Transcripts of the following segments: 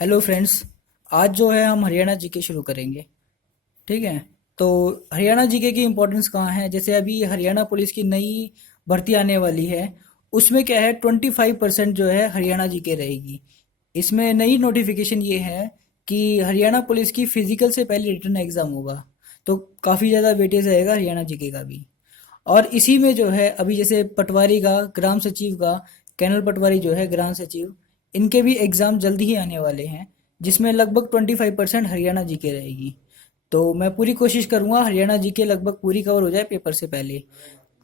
Hello friends. आज जो है हम हरियाणा जीके शुरू करेंगे। ठीक है। तो हरियाणा जीके की इम्पोर्टेंस कहाँ है, जैसे अभी हरियाणा पुलिस की नई भर्ती आने वाली है। उसमें क्या है, 25% जो है हरियाणा जीके रहेगी। इसमें नई नोटिफिकेशन ये है कि हरियाणा पुलिस की फिजिकल से पहले रिटर्न एग्जाम होगा। तो काफ़ी ज़्यादा वेटेज रहेगा हरियाणा जीके का भी। और इसी में जो है अभी जैसे पटवारी का, ग्राम सचिव का, कैनल पटवारी जो है ग्राम सचिव, इनके भी एग्ज़ाम जल्दी ही आने वाले हैं, जिसमें लगभग 25% हरियाणा जीके रहेगी। तो मैं पूरी कोशिश करूंगा हरियाणा जीके लगभग पूरी कवर हो जाए पेपर से पहले।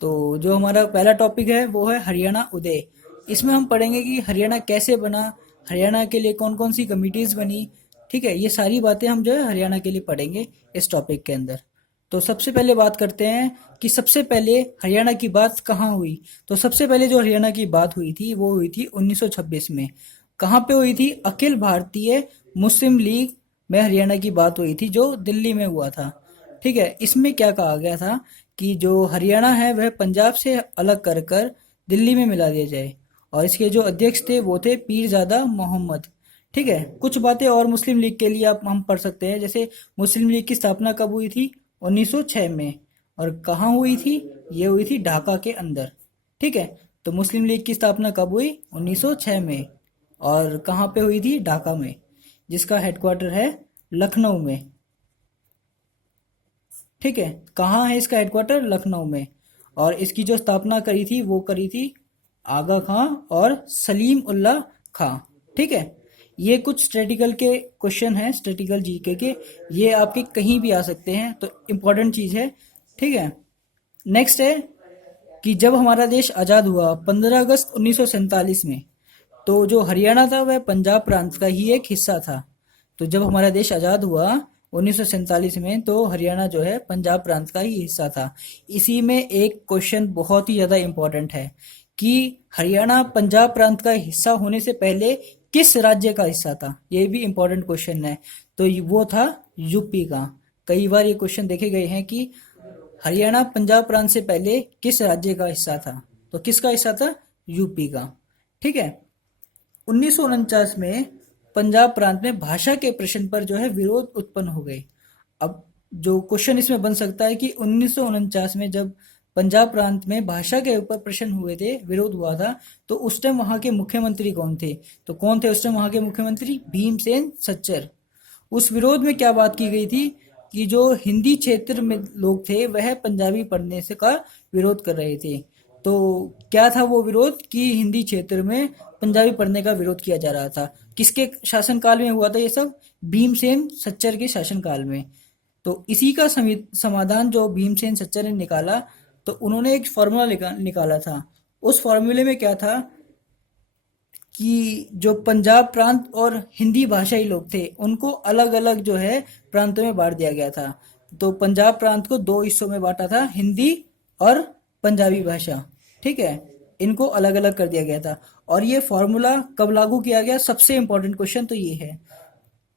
तो जो हमारा पहला टॉपिक है वो है हरियाणा उदय। इसमें हम पढ़ेंगे कि हरियाणा कैसे बना, हरियाणा के लिए कौन कौन सी कमिटीज़ बनी। ठीक है, ये सारी बातें हम जो है हरियाणा के लिए पढ़ेंगे इस टॉपिक के अंदर। तो सबसे पहले बात करते हैं कि सबसे पहले हरियाणा की बात कहाँ हुई। तो सबसे पहले जो हरियाणा की बात हुई थी वो हुई थी 1926 में। कहाँ पे हुई थी? अखिल भारतीय मुस्लिम लीग में हरियाणा की बात हुई थी, जो दिल्ली में हुआ था। ठीक है, इसमें क्या कहा गया था कि जो हरियाणा है वह पंजाब से अलग कर कर दिल्ली में मिला दिया जाए। और इसके जो अध्यक्ष थे वो थे पीरजादा मोहम्मद। ठीक है, कुछ बातें और मुस्लिम लीग के लिए आप हम पढ़ सकते हैं, जैसे मुस्लिम लीग की स्थापना कब हुई थी? 1906 में। और कहाँ हुई थी? ये हुई थी ढाका के अंदर। ठीक है, तो मुस्लिम लीग की स्थापना कब हुई? 1906 में। और कहाँ पे हुई थी? ढाका में, जिसका हेडक्वार्टर है लखनऊ में। ठीक है, कहाँ है इसका हेडक्वार्टर? लखनऊ में। और इसकी जो स्थापना करी थी वो करी थी आगा खां और सलीम उल्लाह खां। ठीक है, ये कुछ स्ट्रेटिकल के क्वेश्चन हैं, स्ट्रेटिकल जीके के। ये आपके कहीं भी आ सकते हैं, तो इम्पोर्टेंट चीज़ है। ठीक है। नेक्स्ट है कि जब हमारा देश आज़ाद हुआ 15 अगस्त 1947 में, तो जो हरियाणा था वह पंजाब प्रांत का ही एक हिस्सा था। तो जब हमारा देश आज़ाद हुआ 1947 में, तो हरियाणा जो है पंजाब प्रांत का ही हिस्सा था। इसी में एक क्वेश्चन बहुत ही ज़्यादा इम्पोर्टेंट है कि हरियाणा पंजाब प्रांत का हिस्सा होने से पहले किस राज्य का हिस्सा था। ये भी इम्पोर्टेंट क्वेश्चन है। तो वो था यूपी का। कई बार ये क्वेश्चन देखे गए हैं कि हरियाणा पंजाब प्रांत से पहले किस राज्य का हिस्सा था। तो किसका हिस्सा था? यूपी का। ठीक है। 1949 में पंजाब प्रांत में भाषा के प्रश्न पर जो है विरोध उत्पन्न हो गए। अब जो क्वेश्चन इसमें बन सकता है कि 1949 में जब पंजाब प्रांत में भाषा के ऊपर प्रश्न हुए थे, विरोध हुआ था, तो उस टाइम वहां के मुख्यमंत्री कौन थे? तो कौन थे उस टाइम वहां के मुख्यमंत्री? भीमसेन सच्चर। उस विरोध में क्या बात की गई थी कि जो हिंदी क्षेत्र में लोग थे वह पंजाबी पढ़ने से का विरोध कर रहे थे। तो क्या था वो विरोध? कि हिंदी क्षेत्र में पंजाबी पढ़ने का विरोध किया जा रहा था। किसके शासनकाल में हुआ था ये सब? भीमसेन सच्चर के शासनकाल में। तो इसी का समाधान जो भीमसेन सच्चर ने निकाला, तो उन्होंने एक फॉर्मूला निकाला था। उस फॉर्मूले में क्या था कि जो पंजाब प्रांत और हिंदी भाषाई लोग थे उनको अलग अलग जो है प्रांतों में बांट दिया गया था। तो पंजाब प्रांत को दो हिस्सों में बांटा था, हिंदी और पंजाबी भाषा। ठीक है, इनको अलग अलग कर दिया गया था। और ये फॉर्मूला कब लागू किया गया? सबसे इंपॉर्टेंट क्वेश्चन तो ये है।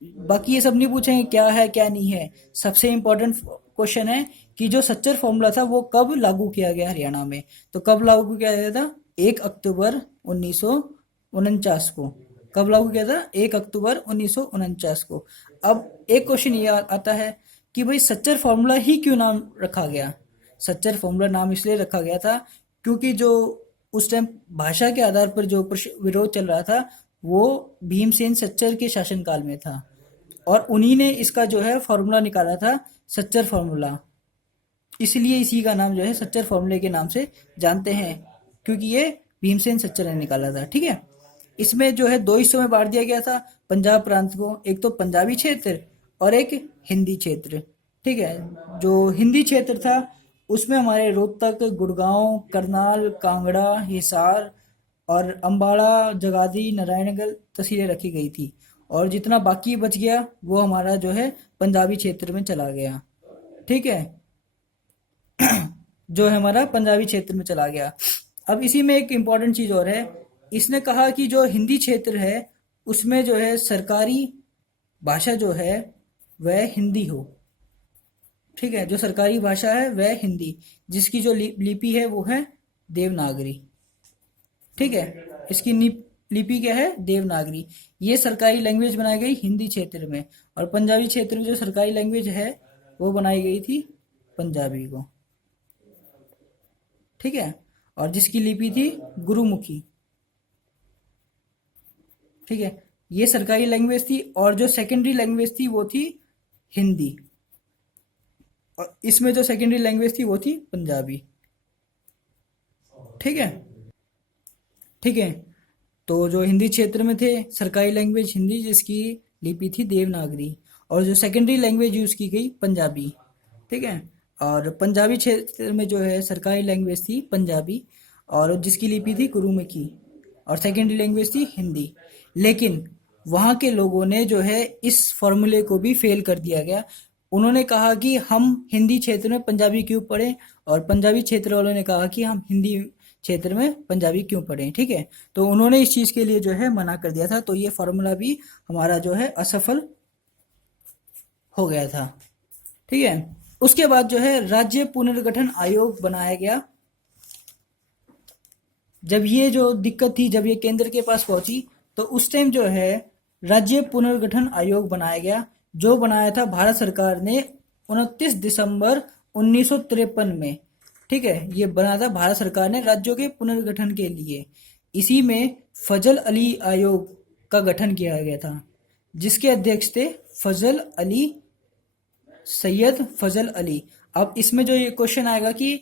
बाकी ये सब नहीं पूछेंगे क्या है क्या नहीं है। सबसे इंपॉर्टेंट क्वेश्चन है कि जो सच्चर फॉर्मूला था वो कब लागू किया गया हरियाणा में। तो कब लागू किया गया था? 1 अक्टूबर 1949 को। कब लागू किया था? 1 अक्टूबर 1949 को। अब एक क्वेश्चन ये आता है कि भाई सच्चर फॉर्मूला ही क्यों नाम रखा गया? सच्चर फॉर्मूला नाम इसलिए रखा गया था क्योंकि जो उस टाइम भाषा के आधार पर जो विरोध चल रहा था वो भीमसेन सच्चर के शासनकाल में था। और उन्हीं ने इसका जो है फॉर्मूला निकाला था, सच्चर फॉर्मूला। इसलिए इसी का नाम जो है सच्चर फॉर्मूले के नाम से जानते हैं, क्योंकि ये भीमसेन सच्चर ने निकाला था। ठीक है। इसमें जो है दो हिस्सों में बांट दिया गया था पंजाब प्रांत को, एक तो पंजाबी क्षेत्र और एक हिंदी क्षेत्र। ठीक है, जो हिंदी क्षेत्र था उसमें हमारे रोहतक, गुड़गांव, करनाल, कांगड़ा, हिसार और अंबाला, जगाधरी, नारायणगढ़ तहसीलें रखी गई थी। और जितना बाकी बच गया वो हमारा जो है पंजाबी क्षेत्र में चला गया। ठीक है, जो है हमारा पंजाबी क्षेत्र में चला गया। अब इसी में एक इम्पॉर्टेंट चीज़ और है। इसने कहा कि जो हिंदी क्षेत्र है उसमें जो है सरकारी भाषा जो है वह हिंदी हो। ठीक है, जो सरकारी भाषा है वह हिंदी, जिसकी जो लिपि है वो है देवनागरी। ठीक है, इसकी लिपि क्या है, देवनागरी। ये सरकारी लैंग्वेज बनाई गई हिंदी क्षेत्र में, और पंजाबी क्षेत्र में जो सरकारी लैंग्वेज है वो बनाई गई थी पंजाबी को, ठीक है। और जिसकी लिपि थी गुरुमुखी, ठीक है। ये सरकारी लैंग्वेज थी, और जो सेकेंडरी लैंग्वेज थी वो थी हिंदी, और इसमें जो सेकेंडरी लैंग्वेज थी वो थी पंजाबी, ठीक है। ठीक है, तो जो हिंदी क्षेत्र में थे सरकारी लैंग्वेज हिंदी, जिसकी लिपि थी देवनागरी, और जो सेकेंडरी लैंग्वेज यूज़ की गई पंजाबी, ठीक है। और पंजाबी क्षेत्र में जो है सरकारी लैंग्वेज थी पंजाबी, और जिसकी लिपि थी गुरुमुखी, और सेकेंडरी लैंग्वेज थी हिंदी। लेकिन वहाँ के लोगों ने जो है इस फॉर्मूले को भी फेल कर दिया गया। उन्होंने कहा कि हम हिंदी क्षेत्र में पंजाबी क्यों पढ़ें, और पंजाबी क्षेत्र वालों ने कहा कि हम हिंदी क्षेत्र में पंजाबी क्यों पढ़ें, ठीक है। तो उन्होंने इस चीज़ के लिए जो है मना कर दिया था, तो ये फॉर्मूला भी हमारा जो है असफल हो गया था, ठीक है। उसके बाद जो है राज्य पुनर्गठन आयोग बनाया गया। जब ये जो दिक्कत थी, जब ये केंद्र के पास पहुंची, तो उस टाइम जो है राज्य पुनर्गठन आयोग बनाया गया, जो बनाया था भारत सरकार ने 29 दिसंबर 1953 में, ठीक है। ये बना था भारत सरकार ने राज्यों के पुनर्गठन के लिए। इसी में फजल अली आयोग का गठन किया गया था, जिसके अध्यक्ष थे फजल अली, सैयद फजल अली। अब इसमें जो ये क्वेश्चन आएगा कि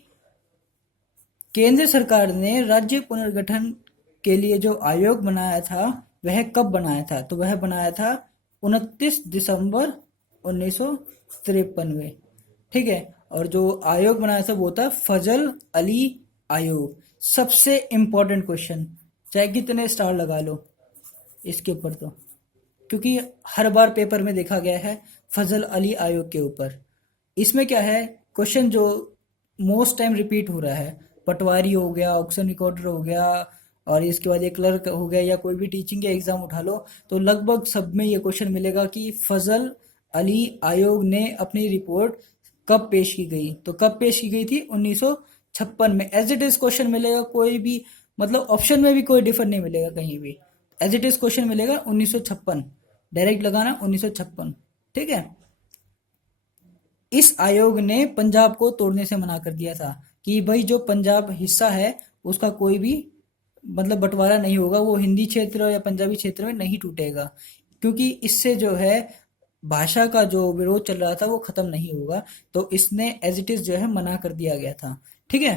केंद्र सरकार ने राज्य पुनर्गठन के लिए जो आयोग बनाया था वह कब बनाया था, तो वह बनाया था 29 दिसंबर 1953 में, ठीक है। और जो आयोग बनाया था वो था फजल अली आयोग। सबसे इम्पोर्टेंट क्वेश्चन, चाहे कितने स्टार लगा लो इसके ऊपर, तो क्योंकि हर बार पेपर में देखा गया है फजल अली आयोग के ऊपर। इसमें क्या है, क्वेश्चन जो मोस्ट टाइम रिपीट हो रहा है, पटवारी हो गया, ऑक्शन रिकॉर्डर हो गया, और इसके बाद एक क्लर्क हो गया, या कोई भी टीचिंग का एग्जाम उठा लो, तो लगभग सब में ये क्वेश्चन मिलेगा कि फजल अली आयोग ने अपनी रिपोर्ट कब पेश की गई। तो कब पेश की गई थी, 1956 में। एज इट इज क्वेश्चन मिलेगा, कोई भी मतलब ऑप्शन में भी कोई डिफर नहीं मिलेगा कहीं भी, एज इट इज क्वेश्चन मिलेगा 1956, डायरेक्ट लगाना 1956, ठीक है। इस आयोग ने पंजाब को तोड़ने से मना कर दिया था कि भाई जो पंजाब हिस्सा है उसका कोई भी मतलब बंटवारा नहीं होगा, वो हिंदी क्षेत्र या पंजाबी क्षेत्र में नहीं टूटेगा, क्योंकि इससे जो है भाषा का जो विरोध चल रहा था वो खत्म नहीं होगा। तो इसने एज इट इज जो है मना कर दिया गया था, ठीक है।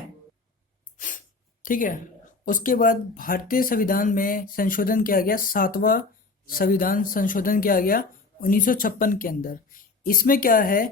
ठीक है, उसके बाद भारतीय संविधान में संशोधन किया गया, 7वां संविधान संशोधन किया गया 1956 के अंदर। इसमें क्या है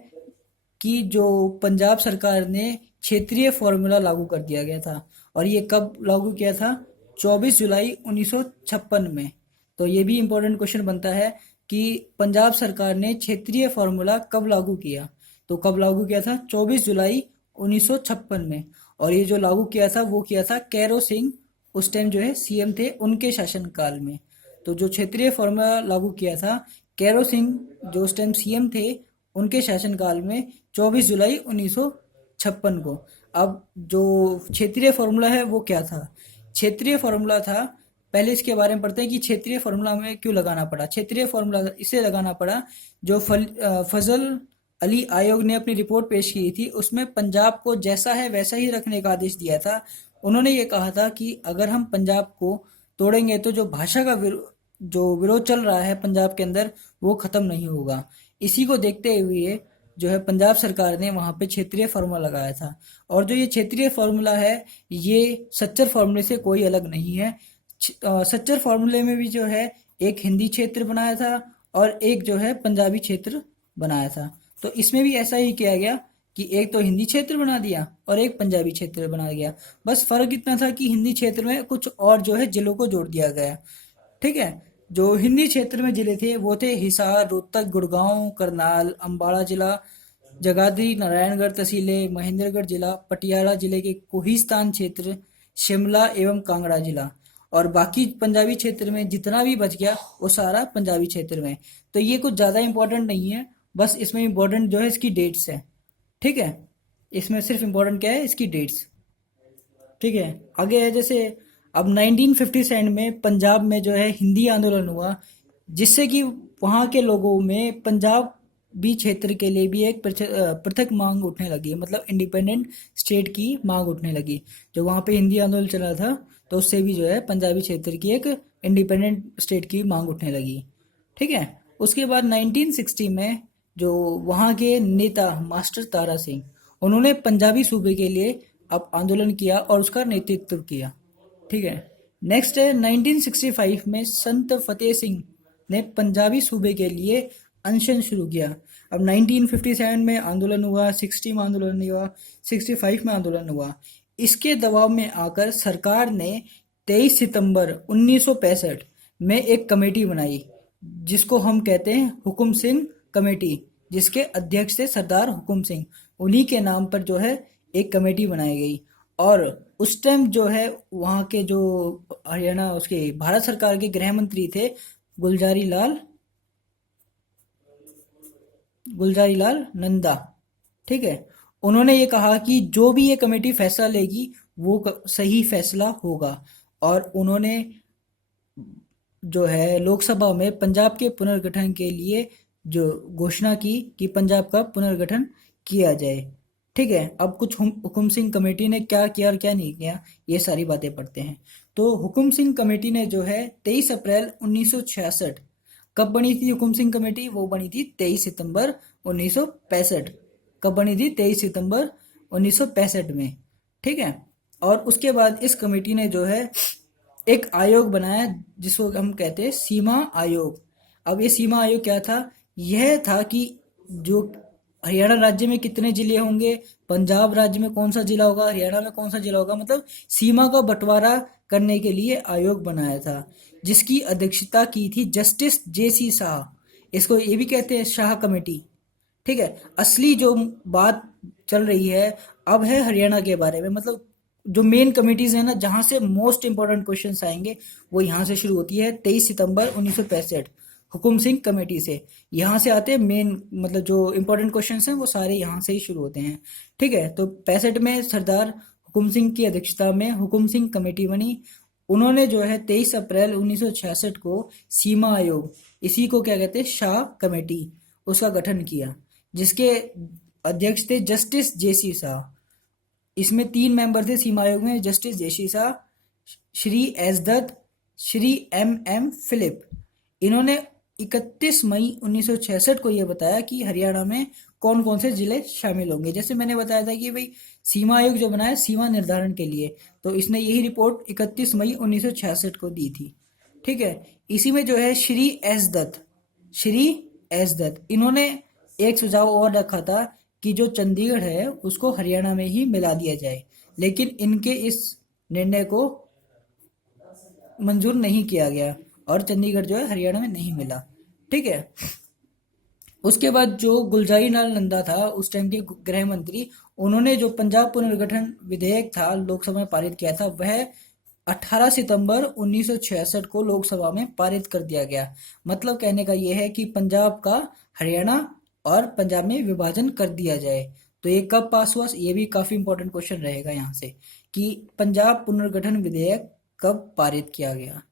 कि जो पंजाब सरकार ने क्षेत्रीय फॉर्मूला लागू कर दिया गया था, और ये कब लागू किया था, 24 जुलाई 1956 में। तो ये भी इम्पोर्टेंट क्वेश्चन बनता है कि पंजाब सरकार ने क्षेत्रीय फॉर्मूला कब लागू किया, तो कब लागू किया था, 24 जुलाई 1956 में। और ये जो लागू किया था वो किया था कैरो सिंह, उस टाइम जो है सीएम थे, उनके शासनकाल में। तो जो क्षेत्रीय फॉर्मूला लागू किया था कैरो सिंह, जो उस टाइम सीएम थे, उनके शासनकाल में 24 जुलाई 1956 को। अब जो क्षेत्रीय फॉर्मूला है वो क्या था, क्षेत्रीय फॉर्मूला था, पहले इसके बारे में पढ़ते हैं कि क्षेत्रीय फॉर्मूला हमें क्यों लगाना पड़ा। क्षेत्रीय फॉर्मूला इसे लगाना पड़ा, जो फजल अली आयोग ने अपनी रिपोर्ट पेश की थी, उसमें पंजाब को जैसा है वैसा ही रखने का आदेश दिया था। उन्होंने ये कहा था कि अगर हम पंजाब को तोड़ेंगे तो जो भाषा का जो विरोध चल रहा है पंजाब के अंदर वो खत्म नहीं होगा। इसी को देखते हुए जो है पंजाब सरकार ने वहाँ पे क्षेत्रीय फार्मूला लगाया था। और जो ये क्षेत्रीय फार्मूला है ये सच्चर फार्मूले से कोई अलग नहीं है। सच्चर फार्मूले में भी जो है एक हिंदी क्षेत्र बनाया था और एक जो है पंजाबी क्षेत्र बनाया था। तो इसमें भी ऐसा ही किया गया कि एक तो हिंदी क्षेत्र बना दिया और एक पंजाबी क्षेत्र बना गया। बस फर्क इतना था कि हिंदी क्षेत्र में कुछ और जो है जिलों को जोड़ दिया गया। ठीक है, जो हिंदी क्षेत्र में जिले थे वो थे हिसार, रोहतक, गुड़गांव, करनाल, अंबाला जिला, जगाधरी, नारायणगढ़ तहसीलें, महेंद्रगढ़ जिला, पटियाला जिले के कोहिस्तान क्षेत्र, शिमला एवं कांगड़ा जिला। और बाकी पंजाबी क्षेत्र में जितना भी बच गया वो सारा पंजाबी क्षेत्र में। तो ये कुछ ज़्यादा इंपॉर्टेंट नहीं है, बस इसमें इंपॉर्टेंट जो है इसकी डेट्स है। ठीक है, इसमें सिर्फ इम्पोर्टेंट क्या है, इसकी डेट्स। ठीक है, आगे है जैसे अब 1957 में पंजाब में जो है हिंदी आंदोलन हुआ, जिससे कि वहाँ के लोगों में पंजाब भी क्षेत्र के लिए भी एक पृथक मांग उठने लगी, मतलब इंडिपेंडेंट स्टेट की मांग उठने लगी। जो वहाँ पे हिंदी आंदोलन चला था, तो उससे भी जो है पंजाबी क्षेत्र की एक इंडिपेंडेंट स्टेट की मांग उठने लगी। ठीक है। उसके बाद 1960 में जो वहाँ के नेता मास्टर तारा सिंह, उन्होंने पंजाबी सूबे के लिए अब आंदोलन किया और उसका नेतृत्व किया। ठीक है। नेक्स्ट है 1965 में संत फतेह सिंह ने पंजाबी सूबे के लिए अनशन शुरू किया। अब 1957 में आंदोलन हुआ, 60 में आंदोलन हुआ, 65 में आंदोलन हुआ। इसके दबाव में आकर सरकार ने 23 सितंबर 1965 में एक कमेटी बनाई, जिसको हम कहते हैं हुकुम सिंह कमेटी, जिसके अध्यक्ष थे सरदार हुकुम सिंह। उन्हीं के नाम पर जो है एक कमेटी बनाई गई। और उस टाइम जो है वहाँ के जो हरियाणा उसके भारत सरकार के गृह मंत्री थे गुलजारी लाल गुलजारी लाल नंदा। ठीक है। उन्होंने ये कहा कि जो भी ये कमेटी फैसला लेगी वो सही फैसला होगा। और उन्होंने जो है लोकसभा में पंजाब के पुनर्गठन के लिए जो घोषणा की कि पंजाब का पुनर्गठन किया जाए। ठीक है। अब कुछ हुकुम सिंह कमेटी ने क्या किया और क्या नहीं किया, ये सारी बातें पढ़ते हैं। तो हुकुम सिंह कमेटी ने जो है 23 अप्रैल 1966, कब बनी थी हुकुम सिंह कमेटी? वो बनी थी 23 सितंबर 1965। कब बनी थी? 23 सितंबर 1965 में। ठीक है। और उसके बाद इस कमेटी ने जो है एक आयोग बनाया, जिसको हम कहते हैं सीमा आयोग। अब ये सीमा आयोग क्या था? यह था कि जो हरियाणा राज्य में कितने जिले होंगे, पंजाब राज्य में कौन सा जिला होगा, हरियाणा में कौन सा जिला होगा, मतलब सीमा का बंटवारा करने के लिए आयोग बनाया था, जिसकी अध्यक्षता की थी जस्टिस जेसी शाह। इसको ये भी कहते हैं शाह कमेटी। ठीक है। असली जो बात चल रही है अब है हरियाणा के बारे में, मतलब जो मेन कमिटीज है ना, जहां से मोस्ट इंपोर्टेंट क्वेश्चंस आएंगे वो यहाँ से शुरू होती है 23 सितंबर 1965 हुकुम सिंह कमेटी से। यहाँ से आते हैं मेन, मतलब जो इंपॉर्टेंट क्वेश्चंस हैं वो सारे यहाँ से ही शुरू होते हैं। ठीक है। तो 65 में सरदार हुकुम सिंह की अध्यक्षता में हुकुम सिंह कमेटी बनी। उन्होंने जो है 23 अप्रैल 1966 को सीमा आयोग, इसी को क्या कहते हैं शाह कमेटी, उसका गठन किया, जिसके अध्यक्ष थे जस्टिस जेसी शाह। इसमें 3 मेंबर थे सीमा आयोग में, justice J C Shah, Shri S Dutt, Shri M Philip. इन्होंने 31 मई 1966 को यह बताया कि हरियाणा में कौन कौन से जिले शामिल होंगे। जैसे मैंने बताया था कि भाई सीमा आयोग जो बनाया सीमा निर्धारण के लिए, तो इसने यही रिपोर्ट 31 मई 1966 को दी थी। ठीक है। इसी में जो है श्री एस दत्त इन्होंने एक सुझाव और रखा था कि जो चंडीगढ़ है उसको हरियाणा में ही मिला दिया जाए, लेकिन इनके इस निर्णय को मंजूर नहीं किया गया और चंडीगढ़ जो है हरियाणा में नहीं मिला। ठीक है। उसके बाद जो गुलजारी लाल नंदा था उस टाइम के गृह मंत्री, उन्होंने जो पंजाब पुनर्गठन विधेयक था लोकसभा में पारित किया था, वह 18 सितंबर 1966 को लोकसभा में पारित कर दिया गया। मतलब कहने का यह है कि पंजाब का हरियाणा और पंजाब में विभाजन कर दिया जाए। तो ये कब पास हुआ, ये भी काफी इंपॉर्टेंट क्वेश्चन रहेगा यहाँ से कि पंजाब पुनर्गठन विधेयक कब पारित किया गया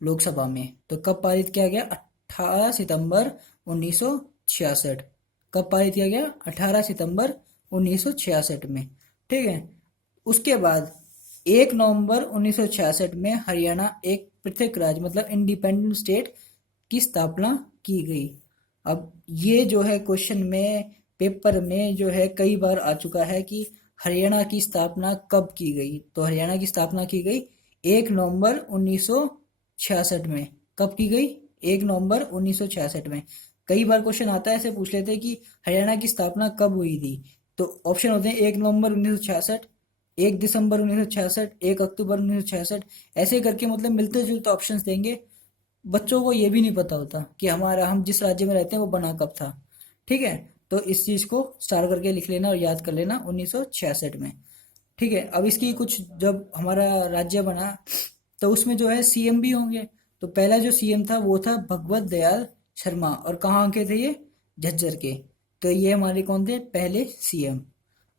लोकसभा में। तो कब पारित किया गया? 18 सितंबर 1966। कब पारित किया गया? 18 सितंबर 1966 में। ठीक है। उसके बाद 1 नवंबर 1966 में हरियाणा एक पृथक राज्य, मतलब इंडिपेंडेंट स्टेट की स्थापना की गई। अब ये जो है क्वेश्चन में पेपर में जो है कई बार आ चुका है कि हरियाणा की स्थापना कब की गई। तो हरियाणा की स्थापना की गई 1 नवंबर 1966 में। कब की गई? 1 नवंबर 1966 में। कई बार क्वेश्चन आता है, ऐसे पूछ लेते हैं कि हरियाणा की स्थापना कब हुई थी, तो ऑप्शन होते हैं 1 नवंबर 1966, 1 दिसंबर 1966, 1 अक्टूबर 1966, ऐसे करके मतलब मिलते जुलते ऑप्शंस देंगे। बच्चों को ये भी नहीं पता होता कि हम जिस राज्य में रहते हैं वो बना कब था। ठीक है। तो इस चीज को स्टार करके लिख लेना और याद कर लेना 1966 में। ठीक है। अब इसकी कुछ, जब हमारा राज्य बना तो उसमें जो है सीएम भी होंगे। तो पहला जो सीएम था वो था भगवत दयाल शर्मा, और कहाँ के थे ये? झज्जर के। तो ये हमारे कौन थे? पहले सीएम।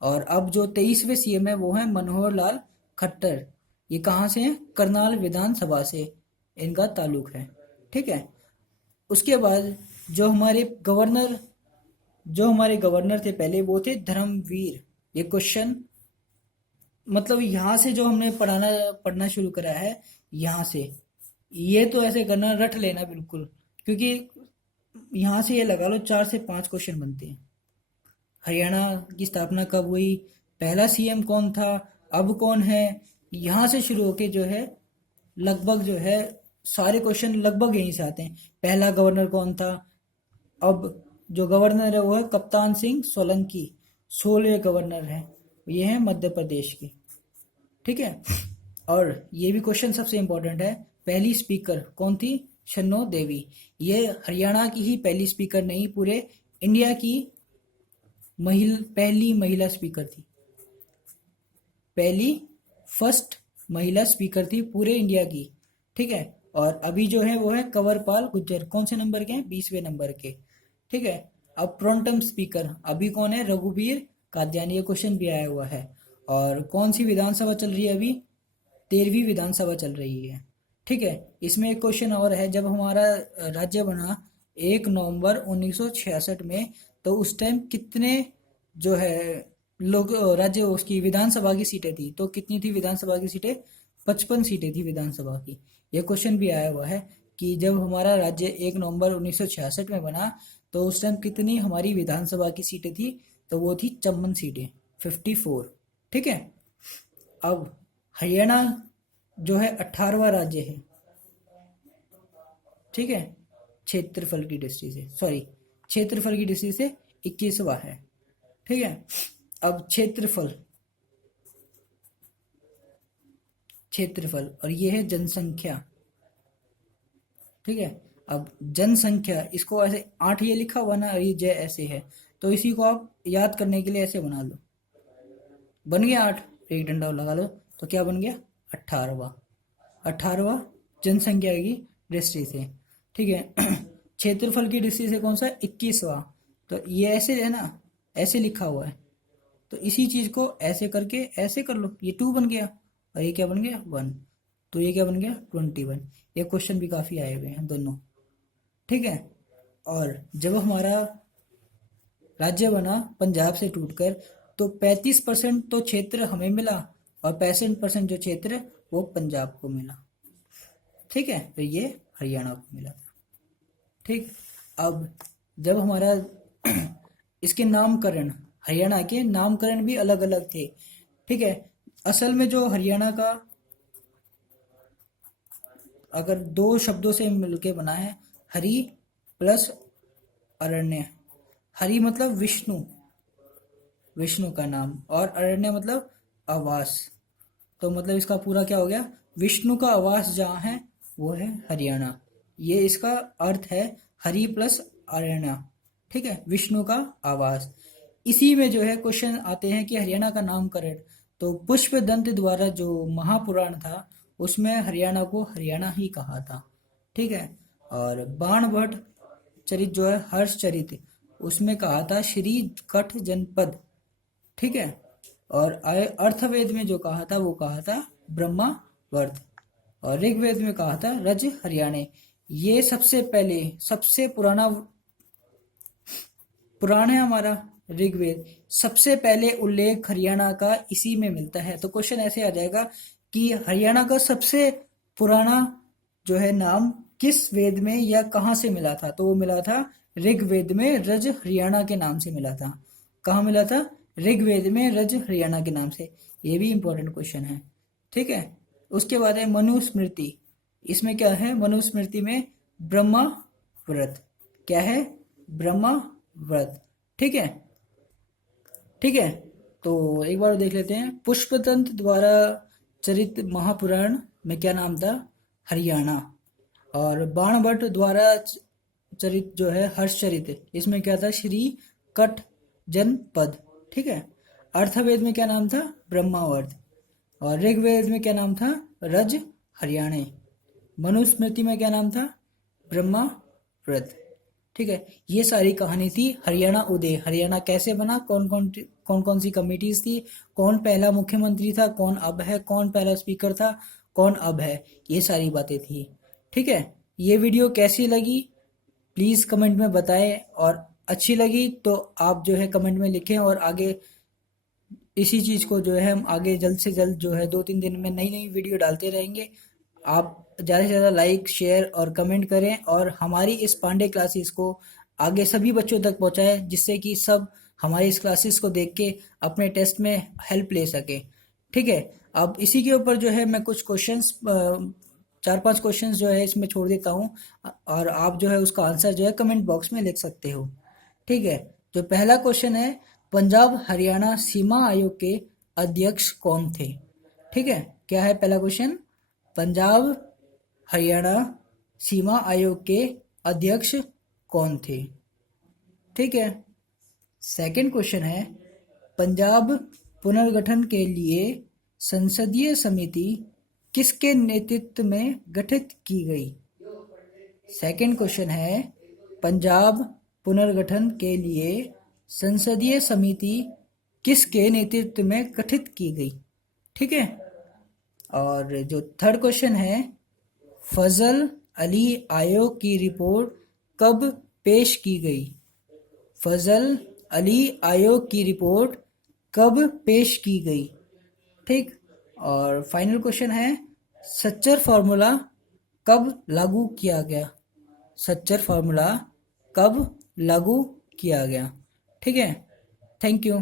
और अब जो 23वें सीएम है वो है मनोहर लाल खट्टर। ये कहाँ से है? करनाल विधानसभा से इनका ताल्लुक है। ठीक है। उसके बाद जो हमारे गवर्नर थे पहले, वो थे धर्मवीर। ये क्वेश्चन मतलब यहाँ से जो हमने पढ़ना शुरू करा है, यहाँ से ये तो ऐसे करना, रट लेना बिल्कुल, क्योंकि यहाँ से ये लगा लो 4 से 5 क्वेश्चन बनते हैं। हरियाणा की स्थापना कब हुई, पहला सीएम कौन था, अब कौन है, यहाँ से शुरू होके जो है लगभग जो है सारे क्वेश्चन लगभग यहीं से आते हैं। पहला गवर्नर कौन था, अब जो गवर्नर है वो है कप्तान सिंह सोलंकी, 16वें गवर्नर है, ये है मध्य प्रदेश के। ठीक है। और ये भी क्वेश्चन सबसे इंपॉर्टेंट है, पहली स्पीकर कौन थी? शन्नो देवी। ये हरियाणा की ही पहली स्पीकर नहीं, पूरे इंडिया की पहली महिला स्पीकर थी। फर्स्ट महिला स्पीकर थी पूरे इंडिया की। ठीक है। और अभी जो है वो है कंवरपाल गुर्जर। कौन से नंबर के हैं? 20वें नंबर के। ठीक है। अब प्रोटेम स्पीकर अभी कौन है? रघुवीर कादियानी। ये क्वेश्चन भी आया हुआ है। और कौन सी विधानसभा चल रही है अभी? 13वीं विधानसभा चल रही है। ठीक है। इसमें एक क्वेश्चन और है, जब हमारा राज्य बना 1 नवंबर 1966 में, तो उस टाइम कितने जो है लोग राज्य उसकी विधानसभा की सीटें थी? तो कितनी थी विधानसभा की सीटें? 55 सीटें थी विधानसभा की। यह क्वेश्चन भी आया हुआ है कि जब हमारा राज्य 1 नवंबर 1966 में बना, तो उस टाइम कितनी हमारी विधानसभा की सीटें थी? तो वो थी 54 सीटें, 54। ठीक है। अब हरियाणा जो है 18वां राज्य है। ठीक है। क्षेत्रफल की दृष्टि से 21वां है। ठीक है। अब क्षेत्रफल और ये है जनसंख्या। ठीक है। अब जनसंख्या, इसको ऐसे 8 ये लिखा हुआ ना, ये जय ऐसे है, तो इसी को आप याद करने के लिए ऐसे बना लो। बन गया 8, एक डंडा लगा लो, तो क्या बन गया? 18वां जनसंख्या की दृष्टि से। ठीक है। क्षेत्रफल की दृष्टि से कौन सा? 21वां। तो ये ऐसे है ना, ऐसे लिखा हुआ है, तो इसी चीज को ऐसे करके ऐसे कर लो, ये 2 बन गया, और ये क्या बन गया? 1। तो ये क्या बन गया? 21। ये क्वेश्चन भी काफी आए हुए हैं दोनों। ठीक है। और जब हमारा राज्य बना पंजाब से टूटकर, तो 35% तो क्षेत्र हमें मिला, और 65% जो क्षेत्र वो पंजाब को मिला। ठीक है। तो ये हरियाणा को मिला था। ठीक। अब जब हमारा इसके नामकरण, हरियाणा के नामकरण भी अलग अलग थे। ठीक है। असल में जो हरियाणा का अगर 2 शब्दों से मिलके बना है, हरि प्लस अरण्य। हरि मतलब विष्णु का नाम, और अरण्य मतलब आवास। तो मतलब इसका पूरा क्या हो गया? विष्णु का आवास जहाँ है वो है हरियाणा। ये इसका अर्थ है, हरि प्लस अरण्य। ठीक है। विष्णु का आवास। इसी में जो है क्वेश्चन आते हैं कि हरियाणा का नामकरण, तो पुष्पदंत द्वारा जो महापुराण था, उसमें हरियाणा को हरियाणा ही कहा था। ठीक है। और बाणभट्ट चरित जो है हर्षचरित, उसमें कहा था श्री कठ जनपद। ठीक है। और अर्थवेद में जो कहा था वो कहा था ब्रह्मावर्त, और ऋग्वेद में कहा था रज हरियाणे। ये सबसे पहले सबसे पुराण है हमारा ऋग्वेद। सबसे पहले उल्लेख हरियाणा का इसी में मिलता है। तो क्वेश्चन ऐसे आ जाएगा कि हरियाणा का सबसे पुराना जो है नाम किस वेद में या कहाँ से मिला था? तो वो मिला था ऋग्वेद में, रज हरियाणा के नाम से मिला था। कहाँ मिला था? ऋग्वेद में, रज हरियाणा के नाम से। ये भी इंपॉर्टेंट क्वेश्चन है। ठीक है। उसके बाद है मनुस्मृति। इसमें क्या है? मनुस्मृति में ब्रह्मा व्रत। क्या है? ब्रह्मा व्रत। ठीक है। ठीक है। तो एक बार देख लेते हैं। पुष्पदंत द्वारा चरित महापुराण में क्या नाम था? हरियाणा। और बाणभट्ट द्वारा चरित जो है हर्षचरित, इसमें क्या था? श्री कठ जनपद। ठीक है। अर्थवेद में क्या नाम था? ब्रह्मावर्त। और ऋग्वेद में क्या नाम था? रज हरियाणे। मनुस्मृति में क्या नाम था? ब्रह्माव्रत। ठीक है। ये सारी कहानी थी हरियाणा उदय। हरियाणा कैसे बना, कौन कौन कौन सी कमिटीज थी, कौन पहला मुख्यमंत्री था, कौन अब है, कौन पहला स्पीकर था, कौन अब है, ये सारी बातें थी। ठीक है, ये वीडियो कैसी लगी प्लीज़ कमेंट में बताएं, और अच्छी लगी तो आप जो है कमेंट में लिखें, और आगे इसी चीज़ को जो है हम आगे जल्द से जल्द जो है 2-3 दिन में नई नई वीडियो डालते रहेंगे। आप ज़्यादा से ज़्यादा लाइक शेयर और कमेंट करें, और हमारी इस पांडे क्लासेस को आगे सभी बच्चों तक पहुंचाएं, जिससे कि सब हमारी इस क्लासेस को देख के अपने टेस्ट में हेल्प ले सके। ठीक है, अब इसी के ऊपर जो है मैं कुछ क्वेश्चंस 4-5 क्वेश्चंस जो है इसमें छोड़ देता हूँ, और आप जो है उसका आंसर जो है कमेंट बॉक्स में लिख सकते हो। ठीक है, जो पहला क्वेश्चन है, पंजाब हरियाणा सीमा आयोग के अध्यक्ष कौन थे? ठीक है, क्या है पहला क्वेश्चन? पंजाब हरियाणा सीमा आयोग के अध्यक्ष कौन थे? ठीक है, सेकंड क्वेश्चन है, पंजाब पुनर्गठन के लिए संसदीय समिति किसके नेतृत्व में गठित की गई? सेकंड क्वेश्चन है, पंजाब पुनर्गठन के लिए संसदीय समिति किसके नेतृत्व में गठित की गई? ठीक है, और जो थर्ड क्वेश्चन है, फजल अली आयोग की रिपोर्ट कब पेश की गई? फजल अली आयोग की रिपोर्ट कब पेश की गई? ठीक, और फाइनल क्वेश्चन है, सच्चर फार्मूला कब लागू किया गया? सच्चर फार्मूला कब लागू किया गया? ठीक है, थैंक यू।